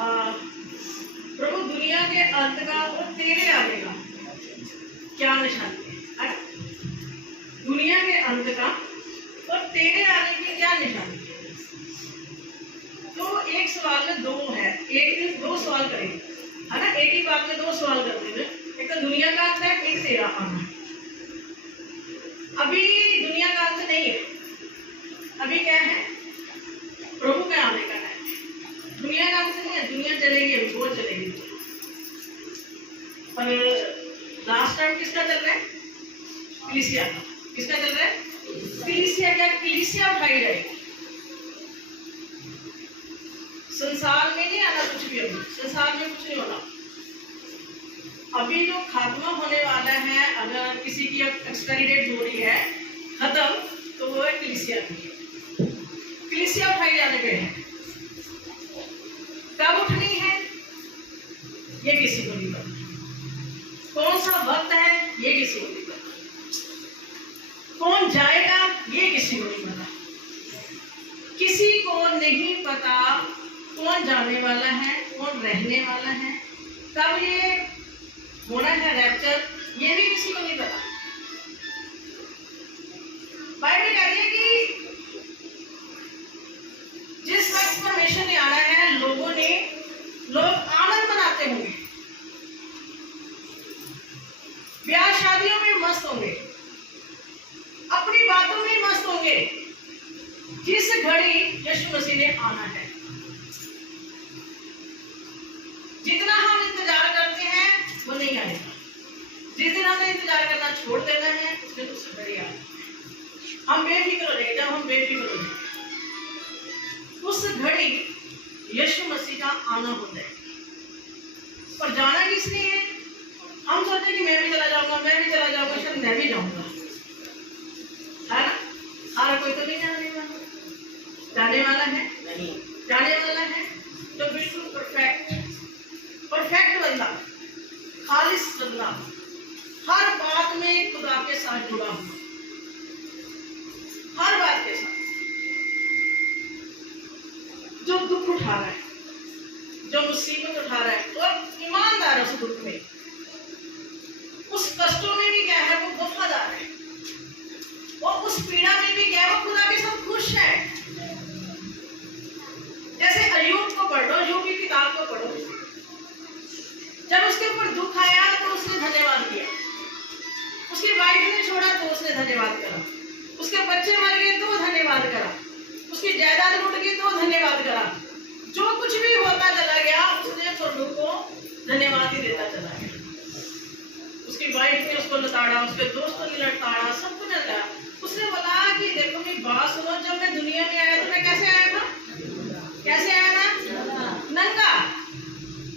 प्रभु दुनिया के अंत का और तेरे आने का क्या निशानी है? दुनिया के अंत का और तेरे आने की क्या निशानी है? तो एक सवाल में दो है, दो सवाल करेंगे, है ना? एक ही बात में दो सवाल करते हैं। एक तो दुनिया का अंत है, एक तेरा आना है। अभी दुनिया का अंत नहीं है, अभी क्या है? प्रभु के आने का है। दुनिया का अंत नहीं है, दुनिया चलेगी, अभी वो चलेगी। पर लास्ट टाइम किसका चल रहा है? कलीसिया का। किसका चल रहा है? कलीसिया। क्या कलीसिया उठाई जाएगी? संसार में नहीं आना कुछ भी, अभी संसार में कुछ नहीं होना। अभी जो खात्मा होने वाला है, अगर किसी की एक्सपायरी डेट हो रही है खत्म, तो वो है कलीसिया की। कलीसिया उठाई जाने पे है। कब उठनी है ये किसी को नहीं पता। कौन सा वक्त है ये किसी को नहीं पता। कौन जाएगा ये किसी को नहीं पता। किसी को नहीं पता कौन जाने वाला है, कौन रहने वाला है, कब ये होना है रैप्चर, ये भी किसी को नहीं पता। बाइबल कहती है कि जिस वक्त परमेश्वर ने आना है, लोग आनंद मनाते होंगे, ब्याह शादियों में मस्त होंगे, अपनी बातों में मस्त होंगे, जिस घड़ी यीशु मसीह ने आना है। जितना हम इंतजार करते हैं वो नहीं आएगा। जिस दिन हमने इंतजार करना छोड़ देना है, उस दिन उससे घड़ी आएगी। हम बेफिक्र हो जाएंगे। जब हम बेफिक्र हो जाएंगे, उस घड़ी यीशु मसीह का आना हो जाएगा। और जाना किसने है? हम सोचते कि मैं भी चला जाऊंगा, मैं भी चला जाऊंगा, शायद मैं भी जाऊंगा, है ना? सारा कोई तो नहीं जाने वाला। जाने वाला है नहीं, जाने वाला है तो बिल्कुल परफेक्ट बंदा, खालिस बंदा, हर बात में खुदा के साथ जुड़ा हुआ, हर बात के साथ। जो दुख उठा रहा है, जो मुसीबत उठा रहा है, और ईमानदार है उस दुख में, उस कष्टों में भी क्या है? वो वफादार है। और उस पीड़ा में भी क्या है? वो खुदा के साथ खुश है। जैसे अय्यूब को पढ़ लो, अय्यूब की किताब को पढ़ो। जब उसके ऊपर दुख आया तो उसने धन्यवाद किया। उसकी वाइफ ने छोड़ा तो उसने धन्यवाद करा। उसके बच्चे मर गए तो धन्यवाद करा। उसकी जायदाद लूट गई तो धन्यवाद करा। जो कुछ भी होता चला गया, उसने प्रभु को धन्यवाद ही देता चला गया। उसकी वाइफ ने उसको लताड़ा, उसके दोस्तों ने लताड़ा, सब कुछ लताड़ा। उसने बोला कि देखो मेरी बात सुनो, जब मैं दुनिया में आया तो मैं कैसे आया था? कैसे आया था? नंगा।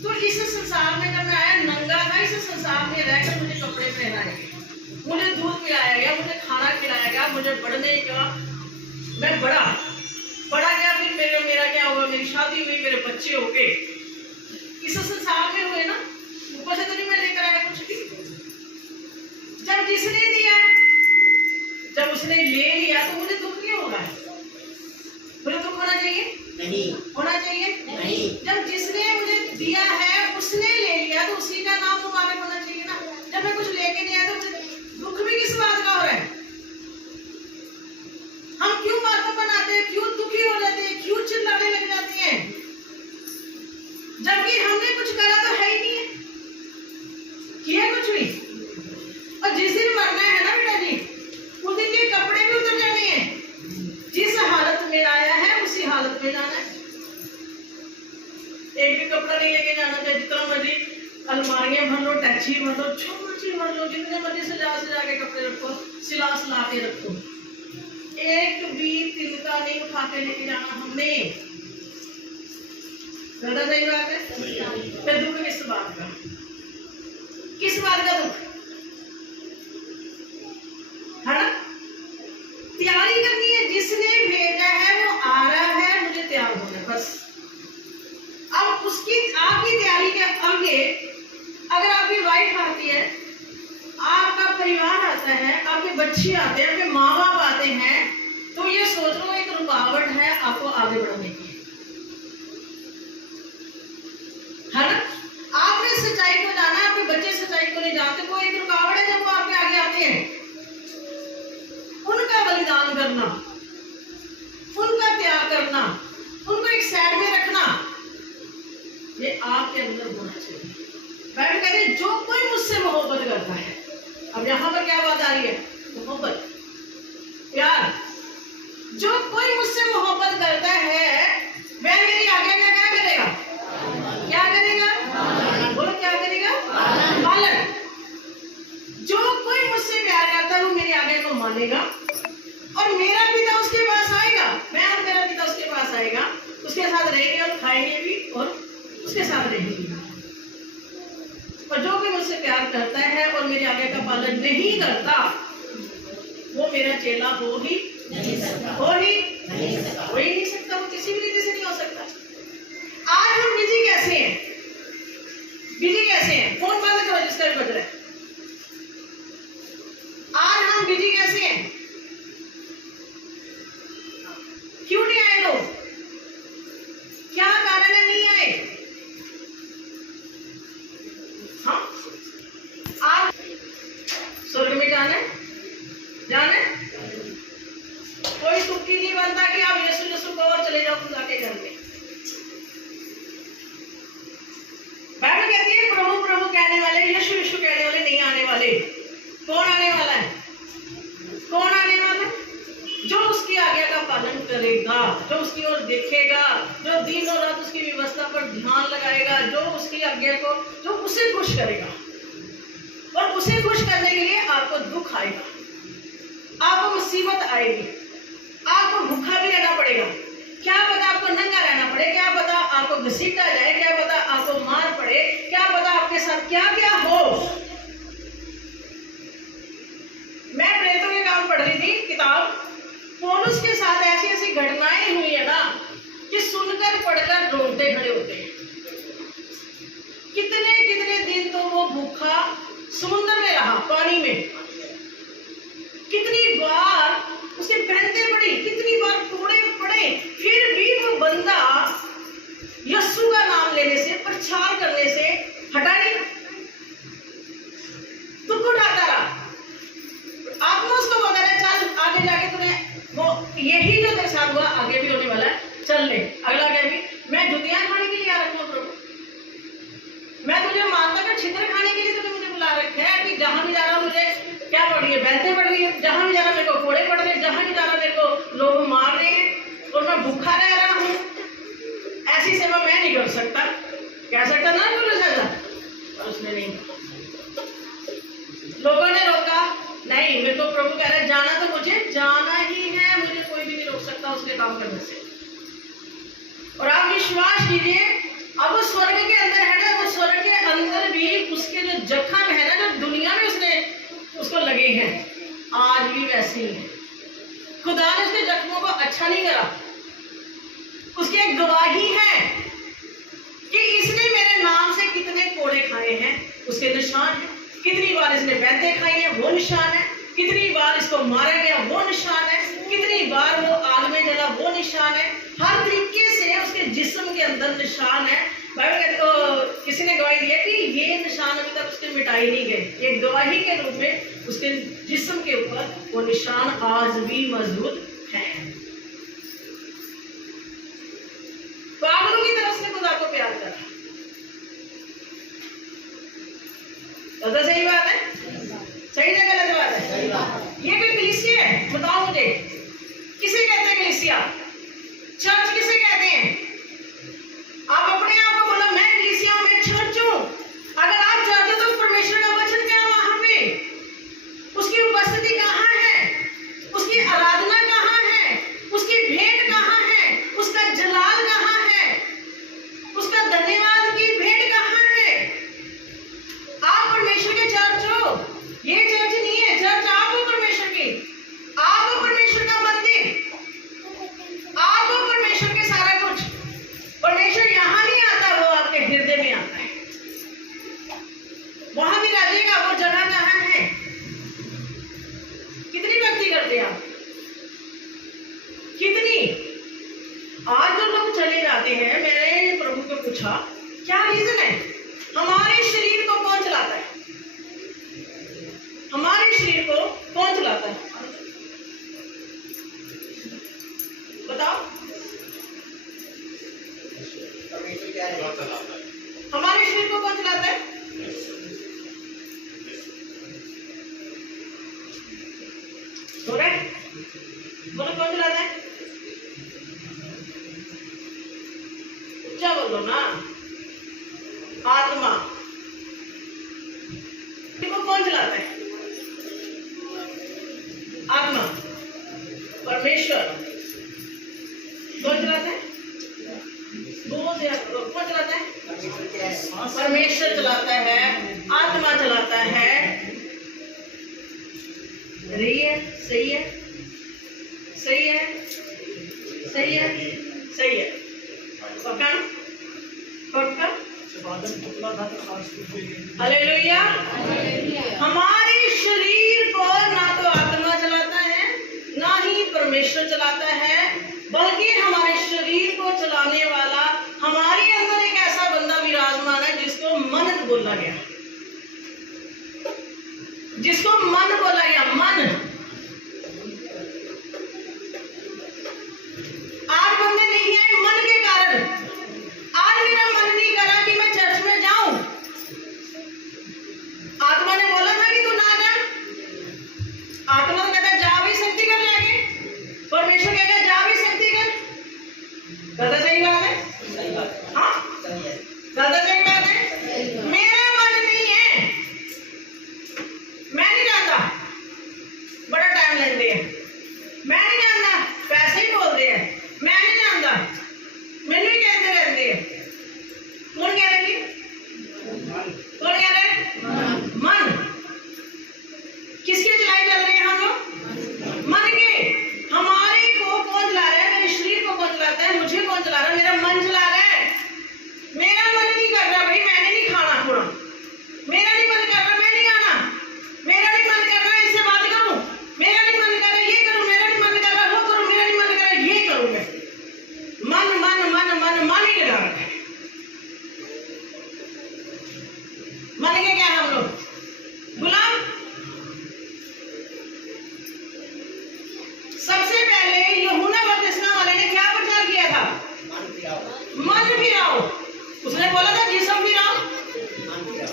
तो इस संसार में जब मैं आया नंगा था, इस संसार में रहकर मुझे कपड़े पहनाए गए, मुझे दूध पिलाया गया, मुझे खाना खिलाया गया, मुझे बढ़ने का, मैं बड़ा गया। फिर मेरा क्या हुआ? मेरी शादी हुई, मेरे बच्चे हो गए। इस संसार में हुए ना, ऊपर से तो नहीं मैं लेकर आया कुछ भी। जब जिसने दिया, जब उसने ले लिया, तो मुझे दुख नहीं होगा। मुझे दुख होना चाहिए? नहीं होना चाहिए। नहीं। जब जिसने मुझे दिया है उसने ले लिया, तो उसी का नाम मुबारक होना चाहिए ना। जब मैं कुछ लेके नहीं आया तो मुझे दुख भी किस बात का हो रहा है? हम क्यों मातम बनाते हैं? क्यों दुखी हो जाते हैं? क्यों चिल्लाने लग जाते हैं? जबकि हमने कुछ करा तो है ही नहीं है, किया कुछ भी। और जिस दिन मरना है ना बेटा जी, उस दिन के कपड़े भी उतर जाने हैं। जिस हालत में आया है उसी हालत में जाना है। एक भी कपड़ा नहीं लेके जाना चाहिए। जितना मर्जी अलमारियां भर लो, टैक्सी भर लो, जो मर्जी भर लो, जितने मर्जी सजा के कपड़े रखो, सिला के रखो, एक भी तिनका नहीं उठा के लेके जाना हमने। ज्यादा सही बात है। फिर दुख किस बात का? किस बात का दुख है ना? तैयारी करनी है। जिसने भेजा है वो आ रहा है, मुझे तैयार होना है बस। अब उसकी आपकी तैयारी के आगे अगर आपकी वाइफ आती है, आपका परिवार आता है, आपके बच्चे आते हैं, आपके माँ बाप आते हैं, तो ये सोच लो एक रुकावट है आपको आगे बढ़ने की। आपके अंदर होना चाहिए। बाइबल कहते हैं जो कोई मुझसे मोहब्बत करता है, अब यहाँ पर क्या बात आ रही है? मोहब्बत, प्यार। जो कोई मुझसे मोहब्बत करता है वह मेरी आज्ञा का क्या करेगा? क्या करेगा? बोलो क्या करेगा? पालन। जो कोई मुझसे प्यार करता है वो मेरी आज्ञा को मानेगा और मेरा पिता उसके पास आएगा, मैं और मेरा पिता उसके पास आएगा, उसके साथ रहेंगे और खाएंगे भी और उसके साथ रहेंगे। और जो कोई मुझसे प्यार करता है और मेरी आज्ञा का पालन नहीं करता वो मेरा चेला हो ही नहीं सकता, हो ही नहीं सकता, वो किसी भी रीति से नहीं हो सकता। आज हम बिजी कैसे हैं? बिजी कैसे हैं? फोन बंद करो जिसका भी बज रहा है। आज हम बिजी कैसे हैं? क्यों नहीं आए लोग? क्या कारण है नहीं आए? हाँ, आप स्वर्ग में जाना है? कोई सुखी नहीं बनता कि आप यीशु यीशु को और चले जाओ खुदा के घर में। बाइबल कहती है प्रभु प्रभु कहने वाले, यीशु यीशु कहने वाले नहीं आने वाले। कौन आने वाला है? कौन आने वाला है? जो उसकी आज्ञा का पालन करेगा, जो उसकी ओर देखेगा, जो दिन और रात उसकी व्यवस्था पर ध्यान लगाएगा, जो उसकी आज्ञा को, जो उसे खुश करेगा। और उसे खुश करने के लिए आपको दुख आएगा, आपको मुसीबत आएगी, आपको भूखा भी रहना पड़ेगा, क्या पता आपको नंगा रहना पड़े, क्या पता आपको घसीटा जाए, क्या पता आपको मार पड़े, क्या पता आपके साथ क्या क्या हो। मैं प्रेतों के काम पढ़ रही थी किताब, पौलुस के साथ ऐसी ऐसी घटनाएं हुई है ना कि सुनकर पढ़कर रोते खड़े होते हैं। कितने कितने दिन तो वो भूखा समुद्र में रहा, पानी में। कितनी बार उसके पैंते पड़ी, कितनी बार कोड़े पड़े, फिर भी वो बंदा यीशु का नाम लेने से, प्रचार करने से हटा नहीं, दुख उठाता रहा। आत्मा उसको बोल रहा है चल आगे जाके तुम्हें वो यही जो तेरे साथ हुआ आगे भी होने वाला है, चल ले। अगला क्या भी, मैं जुतियां खाने के लिए आ रखा हूँ प्रभु, मैं तुझे मानता कर छितर खाने के लिए तुमने मुझे बुला रखा है कि जहां भी जा रहा हूँ मुझे क्या पड़ रही है? बैंते पड़ रही है, जहां भी जा रहा मेरे को कोड़े पड़ रहे हैं, जहां भी जा रहा मेरे को लोग मार रहे हैं और मैं भूखा रह रहा हूँ। ऐसी सेवा मैं नहीं कर सकता, कह सकता ना बोले सकता, और उसने नहीं। लोगों ने रोका नहीं, मेरे को प्रभु कह रहे हैं जाना तो मुझे जाना ही है, मुझे कोई भी नहीं रोक सकता उसके काम करने से। और आप विश्वास कीजिए, अब वो स्वर्ग के अंदर है ना, वो स्वर्ग के अंदर भी उसके जो जख्म है ना, जो दुनिया में उसने उसको लगे हैं, आज भी वैसे ही है। खुदा ने उसके जख्मों को अच्छा नहीं करा। उसकी एक गवाही है कि इसने मेरे नाम से कितने कोड़े खाए हैं, उसके निशान है। कितनी बार इसने बैंते खाई है, वो निशान है। कितनी बार इसको मारा गया, वो निशान है। कितनी बार वो आग में जला, वो निशान है। हर तरीके से उसके जिस्म के अंदर निशान है। बाइबल कहते तो किसी ने गवाही दिया कि ये निशान अभी तक उसके मिटाई नहीं गए। एक गवाही के रूप में उसके जिस्म के ऊपर वो निशान आज भी मौजूद है। पागलों की तरह उसने खुदा को प्यार करा। तो सही बात है, सही ना गलत बात है? सही बात है। ये कोई कलीसिया है? बताओ मुझे, किसे कहते हैं कलीसिया? चर्च किसे कहते हैं? आप अपने आप को बोलो मैं कलीसिया हूं, मैं चर्च हूं। अगर आप चाहते हो तो परमेश्वर का वचन क्या है वहां पे? उसकी उपस्थिति कहाँ है? उसकी आराधना कहाँ है? उसकी भेंट कहाँ है? उसका जलाल कहाँ है? उसका धन्यवाद की भेंट कहाँ है? आप परमेश्वर के चर्च हो, ये चर्च नहीं है। चर्च आप हो परमेश्वर की, आप हो परमेश्वर का मंदिर, आप हो परमेश्वर के सारा कुछ। परमेश्वर यहाँ नहीं आता, वो आपके हृदय में आता है। वहां भी राजेगा, वो जगह कहाँ है? कितनी भक्ति करते हैं आप? कितनी? आज जो लोग चले जाते हैं, मैंने प्रभु को पूछा क्या रीजन है? हमारे शरीर को कौन चलाता है? हमारे शरीर को कौन चलाता है? बताओ। हमारे शरीर को कौन चलाता है? बोलो कौन चलाता है? क्या बोलो ना, आत्मा को कौन चलाता है? आत्मा। परमेश्वर कौन चलाता है? कौन चलाता है? परमेश्वर चलाता है, आत्मा चलाता है। सही है, सही है, सही है, सही है, सही है। पक्का पक्का। हालेलुया। हमारे शरीर को ना तो आत्मा चलाता है ना ही परमेश्वर चलाता है, बल्कि हमारे शरीर को चलाने वाला हमारे अंदर एक ऐसा बंदा विराजमान है जिसको मन बोला गया, जिसको मन बोला गया। मन आज बंदे नहीं आए मन के कारण। आज मेरा मन नहीं करा कि मैं चर्च में जाऊं। आत्मा ने बोला था कि तू ना जा। आत्मा तो कहता जा भी सकती कर लेके, परमेश्वर कहता जा भी सकती कर। कहता सही बात है, सही बात है। हाँ कहता सही बात है। मेरा मन नहीं है, मैं नहीं जानता, बड़ा टाइम लेते हैं। मैं नहीं जानता, पैसे ही बोलते हैं। मैं नहीं जानता, मैंने भी कहते रहते हैं। कौन कह रहे हैं? कौन कह रहे हैं? मन। किसके चलाई चल रहे हैं हम लोग? मन के। हमारे को कौन चला रहा है? मेरे शरीर को कौन चलाता है? मुझे कौन चला रहा है? मेरा मन चला रहा है। मेरा मन नहीं कर रहा भाई, मैंने नहीं खाना थोड़ा, मेरा नहीं मन कर रहा, मैं नहीं आना, मेरा नहीं मन कर रहा इससे बात करूं, मेरा नहीं मन कर रहा ये करूं, मेरा नहीं मन कर रहा वो करूं, मेरा नहीं मन कर रहा ये करूं। मैं मन मन मन मन मन ही लगा रखा है। मन के क्या हम लोग गुलाम। सबसे पहले यूहन्ना बपतिस्मा वाले ने क्या प्रचार किया था? मन फिराओ। उसने बोला था जिस्म फिराओ,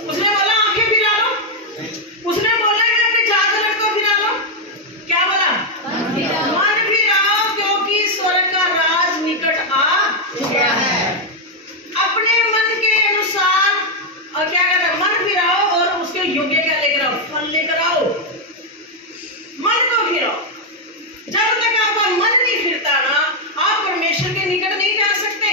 उसने बोला आंखें फिरा लो, उसने बोला कि अपने चादर को फिरा लो। क्या बोला? मन फिराओ क्योंकि स्वर्ग का राज निकट आ गया है। अपने मन के अनुसार और क्या करना है? मन फिराओ और उसके योग्य क्या लेकर आओ? फल लेकर आओ। मन को फिराओ। जब तक आपका मन नहीं फिरता ना, आप परमेश्वर के निकट नहीं जा सकते।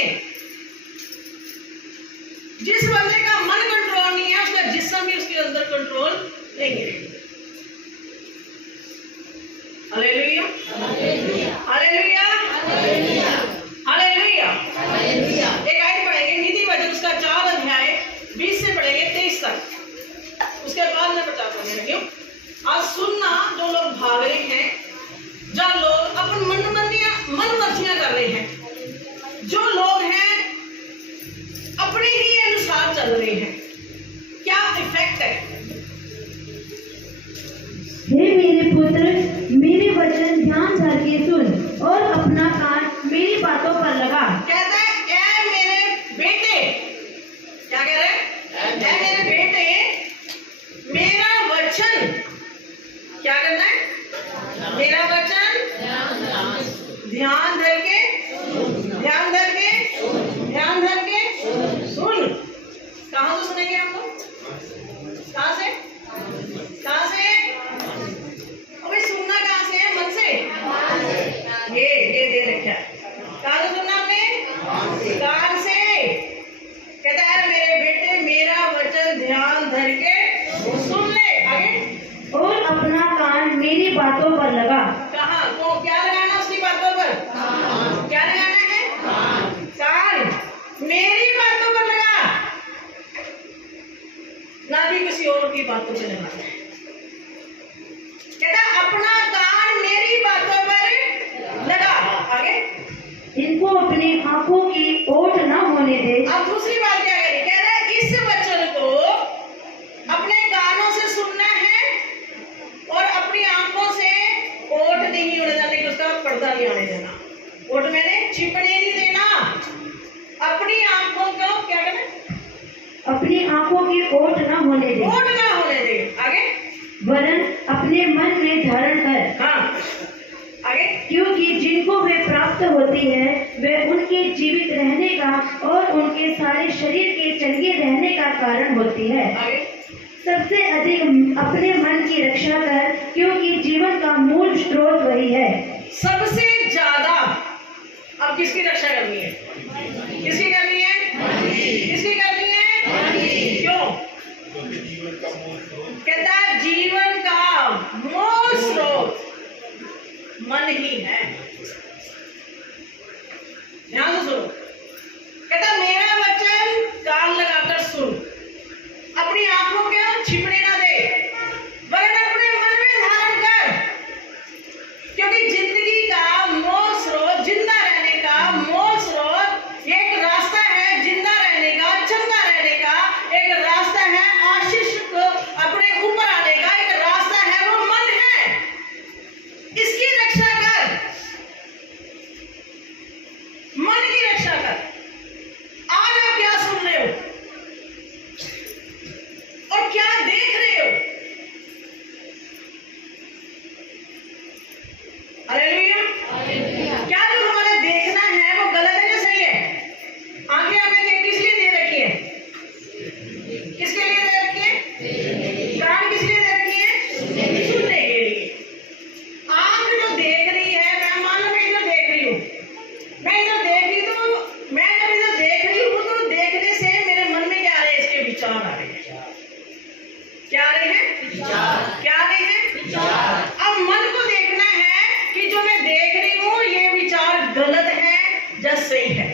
जिस बंदे का मन कंट्रोल नहीं है, उसका जिस्म भी उसके अंदर कंट्रोल नहीं है। Hallelujah, hallelujah, hallelujah, hallelujah. एक आयत पढ़ेंगे नीति वचन उसका 4 अध्याय 20 से पढ़ेंगे 23 तक। उसके बाद मैं प्रचार करने लगी हूँ। आज सुनना, जो लोग भाग रहे हैं, जो लोग अपन मन मर्जियां कर रहे हैं, जो लोग हैं अपने ही अनुसार चल रहे हैं, क्या इफेक्ट है? हे मेरे पुत्र, मेरे वचन ध्यान धर के सुन और अपना कान मेरी बातों पर लगा। कहता है ऐ मेरे बेटे, क्या कह रहे हैं? ऐ मेरे बेटे, मेरा वचन क्या करना है? मेरा वचन ध्यान धर के, ध्यान धर के, ध्यान धर के सुन। कहाँ से सुनेंगे हम लोग? कहाँ से? कहाँ से? अबे सुनना कहाँ से है? मन से। ये दे रखा है। कहाँ से सुनना आपने? कान से। कहता है मेरे बेटे, मेरा वचन ध्यान धर के सुन ले। आगे और अपना कान मेरी बातों पर लगा। कहाँ को क्या लगाना? उसकी बातों पर क्या लगाना है? कान मेरी बातों पर लगा, ना कि किसी और की बातों पे लगाना है। कहता अपना कान मेरी बातों पर लगा। आगे इनको अपनी आंखों की ओट न होने दे। अब दूसरी बात क्या करें? कह रहा है इस वचन को अपने कानों से सुनना है और अपनी आंखों से ओट नहीं होने देना, कि उसका पर्दा नहीं आने देना। ओट मैंने छिपने नहीं देना। अपनी आंखों को क्या करना? अपनी आंखों की ओट न होने दे, ओट ना होने दे। आगे, वरन अपने मन में धारण कर, हाँ आगे, क्योंकि जिनको वे प्राप्त होती है वे उनके जीवित रहने का और उनके सारे शरीर के चंगे रहने का कारण होती है। आगे, सबसे अधिक अपने मन की रक्षा कर, क्योंकि जीवन का मूल स्रोत वही है। सबसे ज्यादा अब किसकी रक्षा करनी है? किसकी करनी है? किसकी करनी है? क्यों? कहता है जीवन का मूल स्रोत मन ही है। ध्यान से सुनो, कहता मेरा वचन कान लगाकर सुन, अपनी आंखों के छिपने ना दे, वरन अपने मन में धारण कर, क्योंकि जिंदगी का मूल स्रोत, जिंदा रहने का मूल स्रोत एक रास्ता है, जिंदा रहने का, चंगा रहने का एक रास्ता है, आशीष को अपने ऊपर आने का एक रास्ता है, वो मन है। इसकी रक्षा कर, मन की रक्षा कर। आज आप क्या सुन रहे हो और क्या देख रहे हो? हालेलुया। क्या जो हमारा देखना है वो गलत है या सही है? आंखें हमें किस लिए दे रखी है? किसके लिए दे रखी है? कान किस लिए दे रखी है? सुनने के लिए। आंख जो देख रही है, मैं मान लो मैं इधर देख रही हूँ, मैं इधर देख रही तो मैं जब इधर देख रही हूँ तो देखने से मेरे मन में क्या आ रहे हैं? इसके विचार आ रहे हैं। क्या आ रहे हैं? क्या आ रहे हैं? अब मन को देखना है कि जो मैं देख रही हूँ ये विचार गलत है या सही है।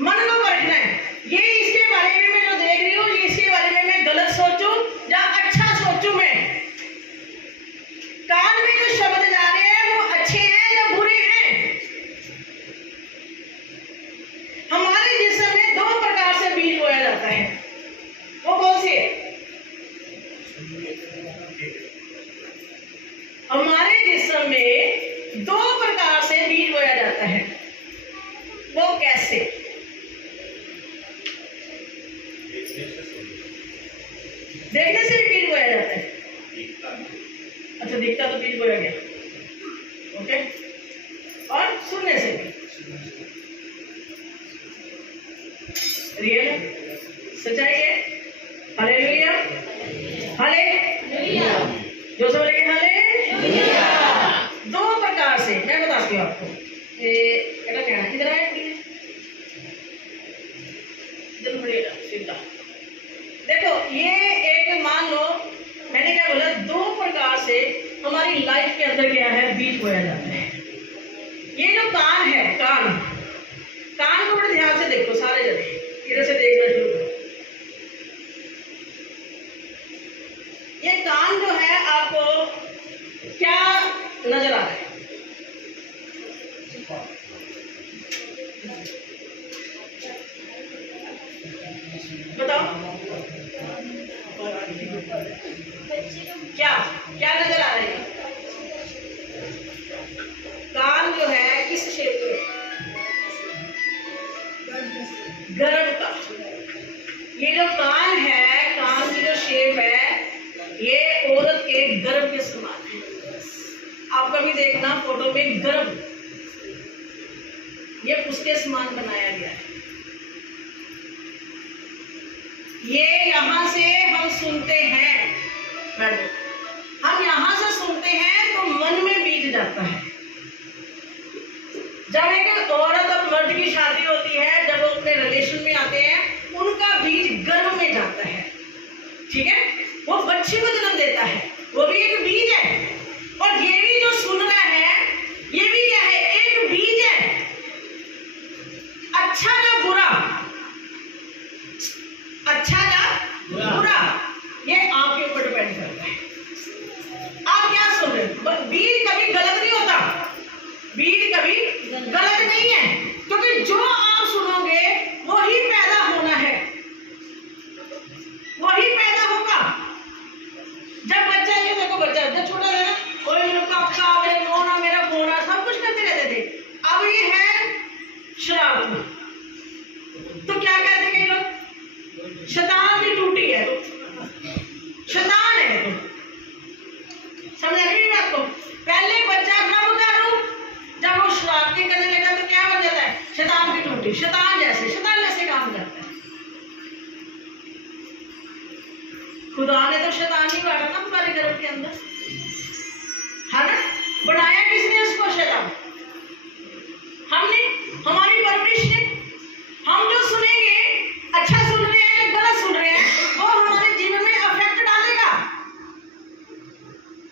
मन को परखना है, ये इसके बारे में मैं जो देख रही हूँ ये इसके बारे में मैं गलत सोचूं या अच्छा सोचूं। मैं कान में जो शब्द जा रहे हैं वो अच्छे हैं या बुरे हैं? हमारे जिस्म में दो प्रकार से बीज बोया जाता है, वो कौन से? हमारे जिस्म में दो प्रकार से बीज बोया जाता है, वो कैसे? देखने से भी बीज बोया जाता है। अच्छा, दिखता तो बीज बोया गया, ओके। और सुनने से भी रियल है, सच्चाई है। हालेलुया, हालेलुया, जो सब बोलेंगे हालेलुया। दो प्रकार से मैं बताती हूँ आपको। क्या कहना, इधर आए इधर मुड़ेगा सीधा। देखो ये एक, मान लो मैंने क्या बोला, दो प्रकार से हमारी लाइफ के अंदर क्या है? बीज बोया जाता है। ये जो कान है, कान को बड़े ध्यान से देखो, सारे जने इधर से देखना शुरू करो। ये कान जो है आपको क्या नजर आ रहा है? बताओ, क्या क्या नजर आ रहा है? कान जो है किस शेप में? गर्भ का। ये जो कान है, कान की जो शेप है ये औरत के गर्भ के समान है। आप कभी देखना फोटो में गर्भ, ये उसके समान बनाया गया है। ये यहाँ से हम सुनते हैं, हम यहाँ से सुनते हैं तो मन में बीज जाता है। जब एक औरत और मर्द की शादी होती है, जब वो अपने रिलेशन में आते हैं, उनका बीज गर्भ में जाता है, ठीक है? वो बच्चे को जन्म देता है, वो भी एक बीज है। और ये भी जो सुन रहा है ये भी क्या है? एक बीज है। अच्छा या बुरा, अच्छा या बुरा, ये आपके ऊपर डिपेंड करता है। आप क्या सुन रहे हो? बीज कभी गलत नहीं होता, बीज कभी गलत नहीं है, क्योंकि जो आप सुनोगे वही पैदा होना है, वही पैदा होगा। जब बच्चा, ये देखो बच्चा जब छोटा था ना, कोई रोना मेरा खोना सब कुछ करते रहते थे। अब ये है शराब, तो क्या कहते हैं लोग? खुदा ने तो शैतान नहीं बांटा ना तुम्हारे गर्भ के अंदर, है ना? बनाया किसने उसको? शैतान। हमने, हमारी परवरिश ने। हम जो सुनेंगे, अच्छा सुन रहे हैं या गलत सुन रहे हैं, वो हमारे जीवन में अफेक्ट डालेगा,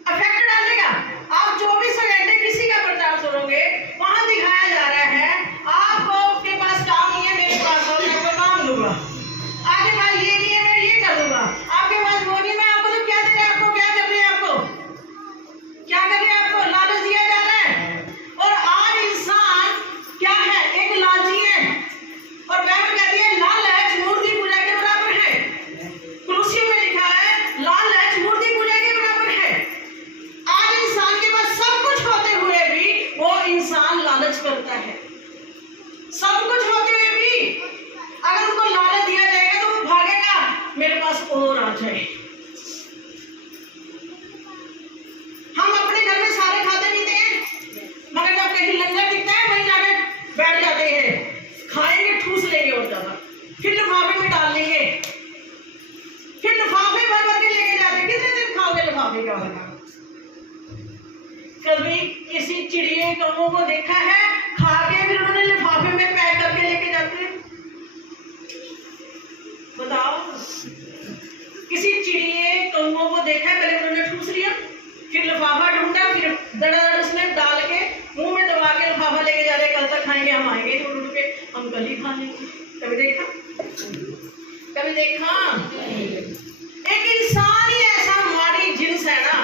अफेक्ट डालेगा। आप 24 घंटे किसी का प्रचार सुनोगे, वहां दिखाया जा रहा है आपको के पास काम नहीं है, मेरे पास हो, मैं आपको काम दूंगा। आपके पास ये नहीं है, मैं ये कर दूंगा। आपके पास वो नहीं, मैं आपको तो क्या दे रहे हैं, आपको क्या कर रहे हैं, आपको क्या कर रहे हैं, आपको लालच दिया जा रहा है। और आज इंसान क्या है? एक लालची है। और बाइबल कहती है लालच मूर्ति पूजा के बराबर है। कुलुसियों में लिखा है लालच मूर्ति पूजा के बराबर है। आज इंसान के पास सब कुछ होते हुए भी वो इंसान लालच करता है। सब कुछ होते हुए भी अगर उनको लालच दिया जाएगा तो वो भागेगा, मेरे पास और आ जाए। हम अपने घर में सारे खाते पीते हैं, मगर जब कहीं लंगर दिखता है वहीं जाके बैठ जाते हैं, खाएंगे, ठूस लेंगे और ज्यादा, फिर लिफाफे में डाल लेंगे, फिर लिफाफे भर भर के लेके जाते हैं। कितने दिन खाओगे लिफाफे का भरना? कभी किसी चिड़िए कौवों को देखा है खा के फिर उन्होंने लिफाफे में पैक करके लेके जाते हैं? बताओ, किसी चिड़िए कौवों को देखा है? पहले उन्होंने ठूस लिया, फिर लिफाफा ढूंढा, फिर दड़ा उसमें डाल के मुंह में दबा के लिफाफा लेके जा रहे, कल तक खाएंगे, हम आएंगे तो उठ के हम कल ही खा लेंगे। कभी देखा? कभी देखा? एक इंसान ही ऐसा माड़ी जिन्स है ना,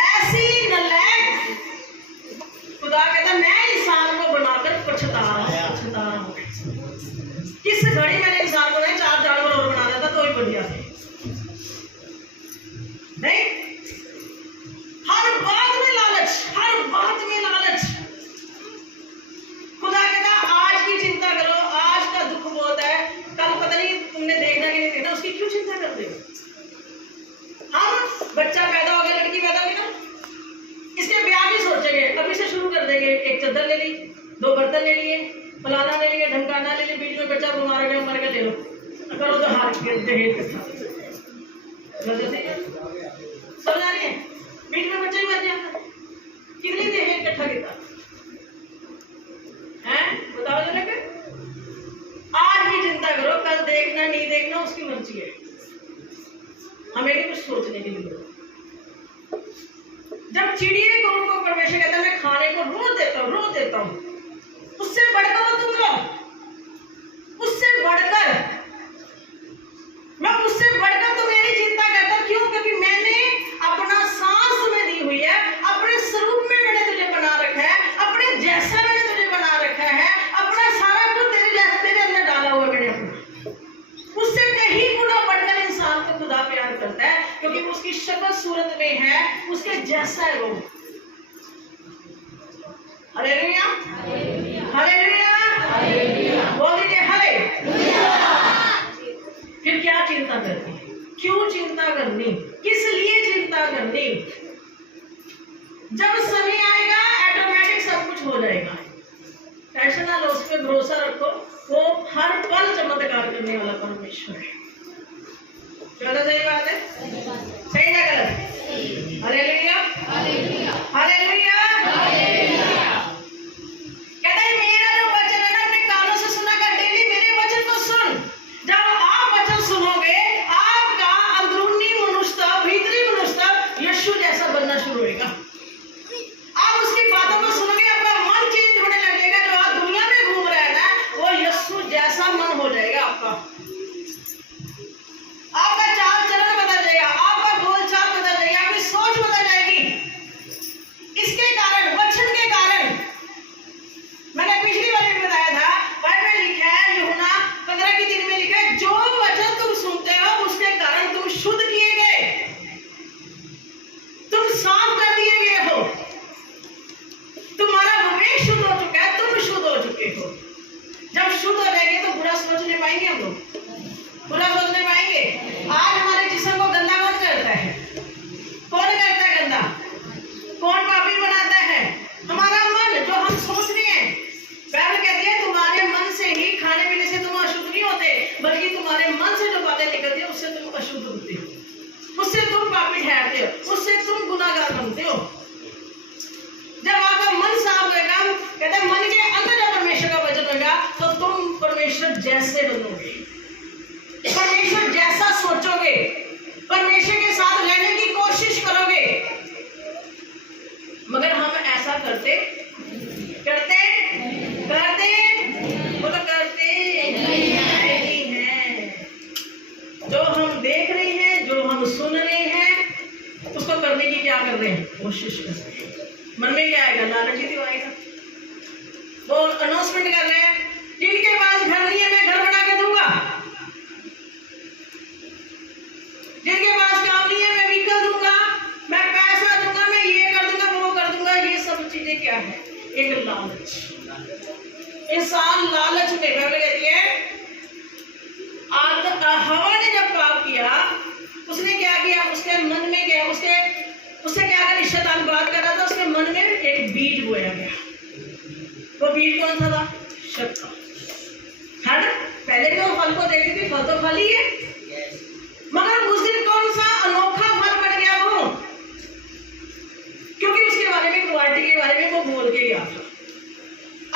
ऐसी नलायक। खुदा कहता मैं इंसान को बनाकर पछता रहा हूँ। किस घड़ी मैंने इंसान को नहीं 4 जानवर और बना देता तो ही बढ़िया थे। नहीं, हर बात में लालच, हर बात में लालच। खुदा कहता आज की चिंता करो, आज का दुख बहुत है, कल पता नहीं तुमने देखना कि नहीं देखना, उसकी क्यों चिंता करते हो? हम बच्चा पैदा हो गया, लड़की पैदा हुई ना, इसके ब्याह भी सोचेंगे, अभी से शुरू कर देंगे। एक चादर ले ली, 2 बर्तन ले लिए, फलाना ले लिया, ढमकाना ले लिया, बीच में बच्चा बीमार हो गया, मर गया, ले लो, करो तो हाथ दहेज के साथ। समझ आ रही है? बीच में बच्चा ही मर जाता है, कितनी दहेज इकट्ठा किया है? बताओ जरा के। आज की चिंता करो, कल देखना नहीं देखना उसकी मर्जी है, हमें भी कुछ सोचने की जरूरत। जब चिड़िए को परमेश्वर कहता है मैं खाने को रोज देता हूँ, उससे बढ़कर हो तुम लोग, उससे बढ़कर मैं, उससे बढ़कर तो मेरी चिंता करता। क्यों? क्योंकि मैंने अपना सांस तुम्हें दी हुई है, अपने स्वरूप में मैंने तुझे बना रखा है, अपने जैसा मैंने तुझे बना रखा है, अपना सारा कुछ तेरे जैसा तेरे अंदर डाला हुआ मैंने अपना। उससे कहीं गुना बढ़कर इंसान को खुदा प्यार करता है, क्योंकि उसकी शक्ल सूरत में है, उसके जैसा है वो। हालेलुया, हालेलुया, बोल दीजिए हालेलुया। फिर क्या चिंता करनी? क्यों चिंता करनी? किस लिए चिंता करनी? जब समय आएगा ऑटोमेटिक सब कुछ हो जाएगा। टेंशन ना लो, उस पर भरोसा रखो, वो हर पल चमत्कार करने वाला परमेश्वर है। गलत सही बात है? सही ना गलत? Hallelujah, hallelujah, hallelujah. कहता है मेरा जो वचन है ना अपने कानों से सुना कर, डेली मेरे वचन को सुन। जब आप वचन सुनोगे, आपका अंदरूनी मनुष्य, भीतरी मनुष्य यीशु जैसा बनना शुरू होगा। आप उसकी बातों को सुनोगे, आपका मन चेंज होने लगेगा। जो आप दुनिया में घूम रहे हैं ना, वो यीशु जैसा मन हो जाएगा आपका। आपका चाल चलन बदल जाएगा, आपका बोलचाल बदल जाएगा, आपकी सोच बदल जाएगी। इसके कारण, वचन के कारण, मैंने पिछली बार भी बताया था, बाइबल में लिखा है, यूहन्ना 15 में लिखा है, जो वचन तुम सुनते हो उसके कारण तुम शुद्ध किए गए, तुम साफ कर दिए गए हो, तुम्हारा विवेक शुद्ध हो चुका है, तुम शुद्ध हो चुके हो। जब शुद्ध हो जाएंगे तो बुरा सोचने पाएंगे हम लोग? बुरा सोचने पाएंगे? आज हमारे जिस्म को गंदा कौन करता है? कौन करता है गंदा? कौन पापी बनाता है? हमारा मन, जो हम सोच रहे हैं। बाइबल कहती है तुम्हारे मन से ही, खाने पीने से तुम अशुद्ध नहीं होते, बल्कि तुम्हारे तुम अशुद्ध होते हो, उससे तुम पापी ठहरते हो, उससे तुम गुनाहगार बनते हो। जब आपका मन साफ होगा, कहते हैं मन के अंदर जब परमेश्वर का वचन होगा तो तुम परमेश्वर जैसे बनोगे, परमेश्वर जैसा सोचोगे, परमेश्वर के साथ रहने की कोशिश करोगे। मगर हम ऐसा करते करते करते वो तो करते नहीं हैं। जो हम देख रहे हैं, जो हम सुन रहे हैं, उसको करने की क्या कर रहे हैं, कोशिश कर रहे हैं। मन में क्या आएगा, लालच ही आएगा। वो अनाउंसमेंट कर रहे हैं, जिनके पास घर नहीं है मैं घर बना के दूंगा, जिनके पास काम नहीं है मैं व्हीकल दूंगा, मैं पैसा दूंगा, मैं ये कर दूंगा, वो कर दूंगा। ये सब चीजें क्या है, एक लालच। इंसान लालच में भर कहती है। हवा ने जब पाप किया, उसने क्या किया, उसके मन में क्या, उससे क्या कर, शैतान बात कर रहा था, उसके मन में एक बीज बोया गया। वो बीज कौन सा था, शक का, है ना। पहले तो फल को देखती थी, फल तो फल ही है, मगर उस दिन कौन सा अनोखा फल बन गया वो, क्योंकि उसके बारे में, क्वालिटी के बारे में वो बोल के गया था।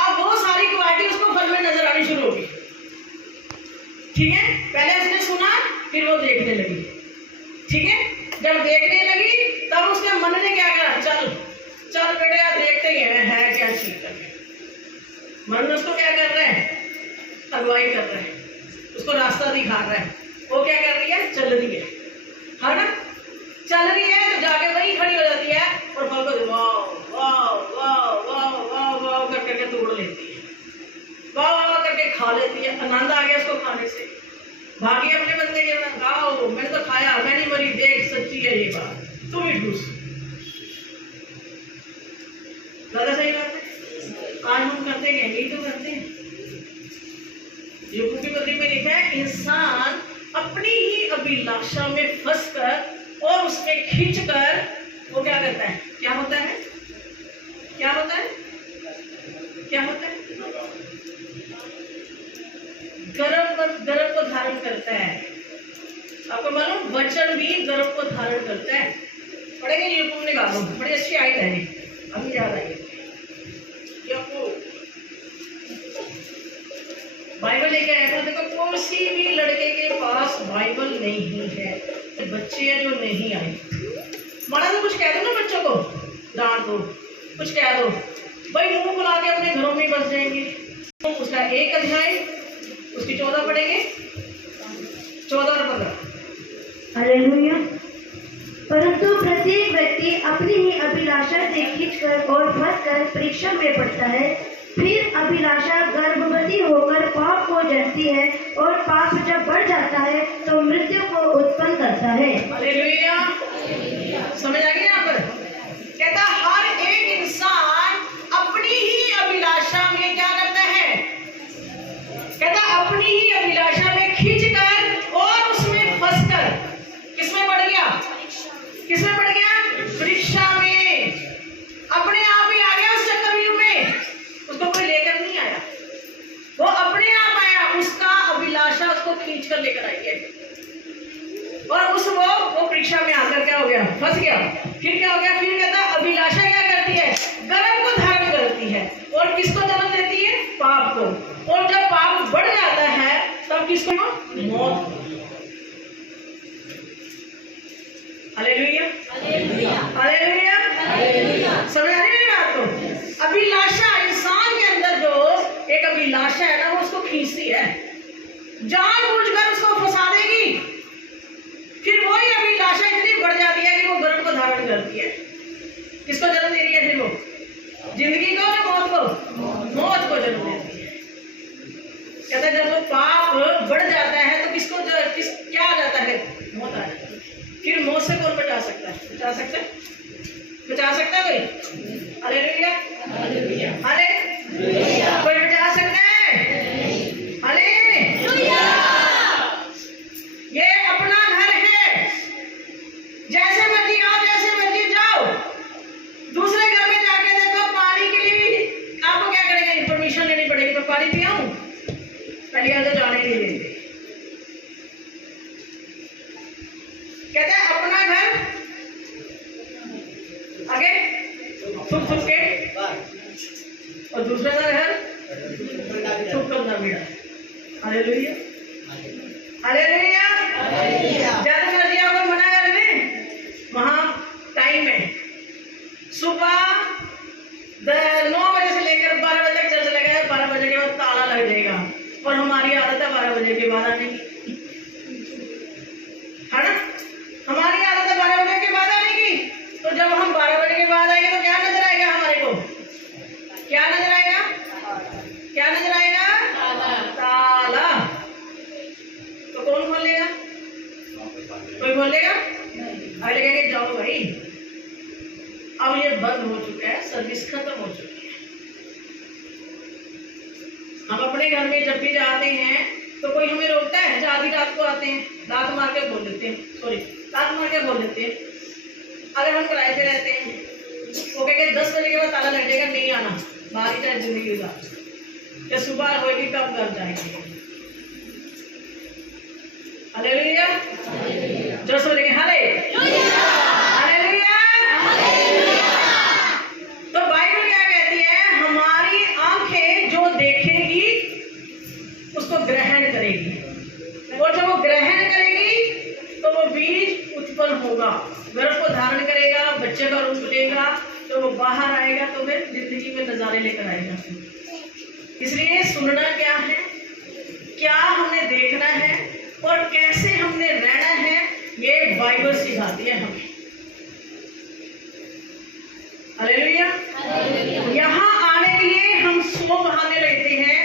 अब वो सारी क्वालिटी उसको फल में नजर आनी शुरू होगी। ठीक है, पहले उसने सुना, फिर वो देखने लगी। ठीक है, जब देखने लगी तब उसके मन ने क्या करा, चल चल बेटा देखते ही है क्या चीज कर। मन उसको क्या कर रहे हैं, अगुवाई कर रहे हैं, उसको रास्ता दिखा रहा है। वो क्या कर रही है, चल रही है ना, चल रही है तो जाके वही खड़ी हो जाती है और फल को वाह वाह वाह वाह वाह वाह करके तोड़ लेती है, वाह वाह करके खा लेती है। आनंद आ गया उसको खाने से, भागी अपने बंदे के खाओ, मैंने तो खाया, मैं नहीं मरी, देख सच्ची है ये बात, तुम ही ठूस। ज्यादा सही बात है। आज हम करते हैं, यही तो करते हैं। यूसुफ की पत्री में लिखा है, इंसान अपनी ही अभिलाषा में फंसकर और उसमें खींचकर वो क्या करता है, क्या होता है, क्या होता है, क्या होता है, गर्भ को धारण करता है। आपको मालूम, वचन भी गर्भ को धारण करता है। पढ़ेंगे यूसुफ ने कहा, बड़ी अच्छी आयत है, अभी याद आई। बाइबल लेके आया था, देखो किसी भी लड़के के पास बाइबल नहीं है, बच्चे हैं जो नहीं आए। माना तो कुछ कह दो ना बच्चों को, डांट दो, कुछ कह दो, भाई मुंह बुला के अपने घरों में बस जाएंगे। उसका 1 अध्याय, उसकी 14 पढ़ेंगे, 14 और 15। हालेलुया। परंतु प्रत्येक व्यक्ति अपनी ही अभिलाषा से खींचकर और फंसकर परीक्षा में पड़ता है। फिर अभिलाषा गर्भवती होकर पाप को जन्मती है और पाप जब बढ़ जाता है तो मृत्यु को उत्पन्न करता है। हालेलुया। समझ आ गई यहाँ पर, कहता हर एक इंसान अपनी ही अभिलाषा में क्या करता है, कहता अपनी ही अभिलाषा में खींचकर और उसमें फंसकर, किसमें पड़ गया, किसमें पड़ गया, परीक्षा में। अपने आप ही आ गया उस चक्रव्यूह में, उसको कोई लेकर नहीं आया, वो अपने आप आया, उसका अभिलाषा उसको खींच कर लेकर आई है। और वो परीक्षा में आकर क्या हो गया, फंस गया। फिर क्या हो गया, फिर कहता अभिलाषा क्या करती है, गर्भ को धारण करती है और किसको जन्म देती है, पाप को। और जब पाप बढ़ जाता है तब किसको, मौत। हालेलुया, हालेलुया, समझ आ रही है बात को। अभिलाषा इंसान के अंदर जो एक अभिलाषा है ना, वो उसको खींचती है, जानबूझकर उसको फंसा देगी। फिर वही अभिलाषा इतनी बढ़ जाती है कि वो गर्भ को धारण करती है। किसको जन्म दे रही है फिर वो, जिंदगी को या मौत को, मौत को जन्म देती है। कहता है जब वो पाप बढ़ जाता है तो किसको क्या आ जाता है, मौत आ जाती है। फिर मौत से कौन बचा सकता है, बचा सकता है, बचा सकता है कोई, हालेलुया, हालेलुया, कोई बचा सकता है, हालेलुया। ये अपना घर है, जैसे मर्जी आओ, जैसे मर्जी जाओ। दूसरे घर में जाके देखो, पानी के लिए आपको क्या करेगा, परमिशन लेनी पड़ेगी, मैं पानी पियाऊं, पहले तो जाने नहीं देंगे। कहते हैं अपना घर आगे थुक थुक के, और दूसरा का घर थुक कर ना मिला। Hallelujah, hallelujah. ज्यादा नदियों को मना कर ले वहां टाइम में सुबह 9 बजे से लेकर 12 बजे तक चर्च लगेगा, 12 बजे के बाद ताला लग जाएगा, और हमारी आदत है 12 बजे के बाद आने की, है ना? हमारी आदत है 12 बजे के बाद आने की। तो जब हम 12 बजे के बाद आएंगे तो क्या नजर आएगा हमारे को? क्या नजर आएगा? क्या नजर आएगा? ताला। तो कौन खोलेगा? कोई खोलेगा? अगले कहेंगे जाओ भाई, अब ये बंद हो चुका है, सर्विस खत्म हो चुकी है। हम अपने घर में जब भी जाते हैं तो कोई हमें रोकता है? जो आधी रात को आते हैं लात मार के बोल देते हैं, सॉरी लात मार के बोल देते हैं। अगर हम किराए पे रहते हैं वो कहेंगे 10 बजे के बाद ताला लग जाएगा, नहीं आना, बाहर ही चाहे जिंदगी गुजार, या सुबह होगी कब घर जाएंगे। हालेलुया, जो सो लेंगे हालेलुया, हालेलुया। तो बाइबल क्या कहती है? हमारी आंखें जो देखेगी उसको ग्रहण करेगी, और जब वो ग्रहण करेगी तो वो बीज उत्पन्न होगा, गर्भ को धारण करेगा, बच्चे का रूप लेगा, तो वो बाहर आएगा, तो फिर जिंदगी में नजारे लेकर आएगा। इसलिए सुनना क्या है, क्या हमने देखना है, और कैसे हमने रहना है, ये बाइबल सिखाती है हमें। हालेलुया। यहाँ आने के लिए हम 100 बहाने लेते हैं,